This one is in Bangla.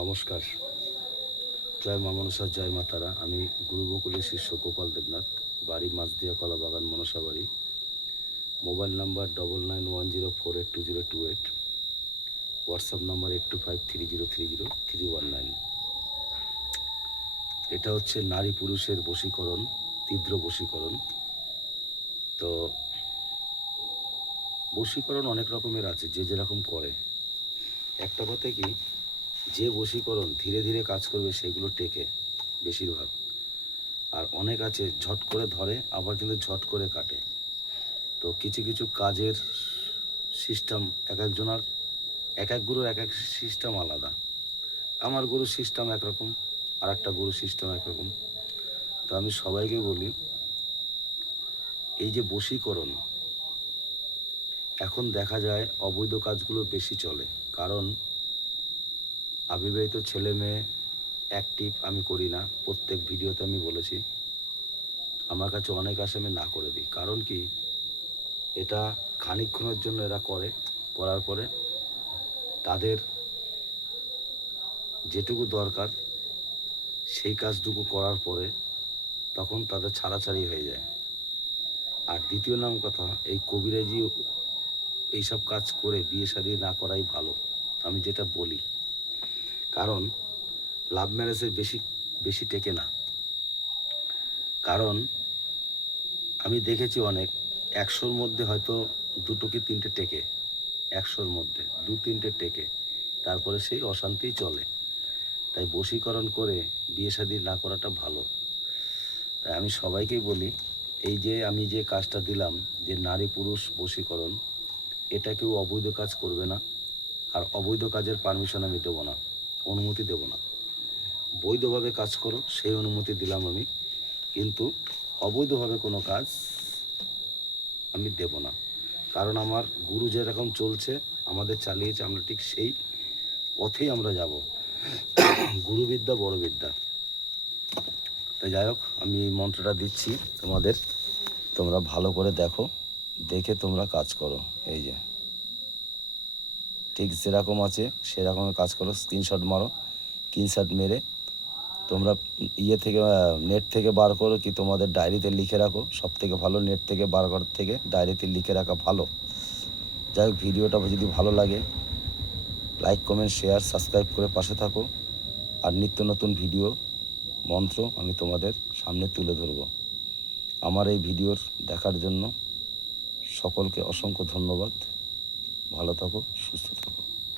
নমস্কার, জয় মা মনসা, জয় মা তারা। আমি গুরু বকুলের শিষ্য গোপাল দেবনাথ, বাড়ি মাঝদিয়া কলাবাগান, মনসা বাড়ি। Mobile number 9910482028, WhatsApp number 8253030319। এটা হচ্ছে নারী পুরুষের বশীকরণ, তীব্র বশীকরণ। তো বশীকরণ অনেক রকমের আছে, যে যেরকম করে। একটা কথা কি, যে বশীকরণ ধীরে ধীরে কাজ করবে সেগুলো টেকে বেশিরভাগ। আর অনেক আছে ঝট করে ধরে, আবার কিন্তু ঝট করে কাটে। তো কিছু কিছু কাজের সিস্টেম এক একজনের, এক এক গুরুর এক এক সিস্টেম আলাদা। আমার গুরুর সিস্টেম একরকম, আর একটা গুরুর সিস্টেম একরকম। তো আমি সবাইকে বলি, এই যে বশীকরণ, এখন দেখা যায় অবৈধ কাজগুলো বেশি চলে। কারণ অবিবাহিত ছেলে মেয়ে অ্যাক্টিভ আমি করি না, প্রত্যেক ভিডিওতে আমি বলেছি। আমার কাছে অনেক আসে, আমি না করে দিই। কারণ কি, এটা খানিকক্ষণের জন্য এরা করে, করার পরে তাদের যেটুকু দরকার সেই কাজটুকু করার পরে তখন তাদের ছাড়াছাড়ি হয়ে যায়। আর দ্বিতীয় নাম কথা, এই কবিরাজি এইসব কাজ করে বিয়ে শাদী না করাই ভালো, আমি যেটা বলি। কারণ লাভ ম্যারেজের বেশি টেকে না। কারণ আমি দেখেছি অনেক, 100-র মধ্যে হয়তো 2 কি 3টে টেকে, 100-র মধ্যে 2-3টে টেকে, তারপরে সেই অশান্তিই চলে। তাই বশীকরণ করে বিয়ে শাদী না করাটা ভালো। তাই আমি সবাইকেই বলি, এই যে আমি যে কাজটা দিলাম, যে নারী পুরুষ বশীকরণ, এটা কেউ অবৈধ কাজ করবে না। আর অবৈধ কাজের পারমিশন আমি দেবো না, অনুমতি দেব না। বৈধভাবে কাজ করো, সেই অনুমতি দিলাম আমি, কিন্তু অবৈধভাবে কোনো কাজ আমি দেব না। কারণ আমার গুরু যেরকম চলছে, আমাদের চালিয়েছে, আমরা ঠিক সেই পথেই আমরা যাব। গুরুবিদ্যা বড় বিদ্যা। তাই যাই হোক, আমি এই মন্ত্রটা দিচ্ছি তোমাদের, তোমরা ভালো করে দেখো, দেখে তোমরা কাজ করো। এই যে ঠিক যেরকম আছে সেরকম কাজ করো, স্ক্রিনশট মারো। স্ক্রিনশট মেরে তোমরা থেকে নেট থেকে বার করো, কি তোমাদের ডায়েরিতে লিখে রাখো। সব থেকে ভালো নেট থেকে বার করার থেকে ডায়েরিতে লিখে রাখা ভালো। যাই হোক, ভিডিওটা যদি ভালো লাগে লাইক, কমেন্ট, শেয়ার, সাবস্ক্রাইব করে পাশে থাকো। আর নিত্য নতুন ভিডিও মন্ত্র আমি তোমাদের সামনে তুলে ধরব। আমার এই ভিডিওর দেখার জন্য সকলকে অসংখ্য ধন্যবাদ। ভালো থাকো, সুস্থ থাকো।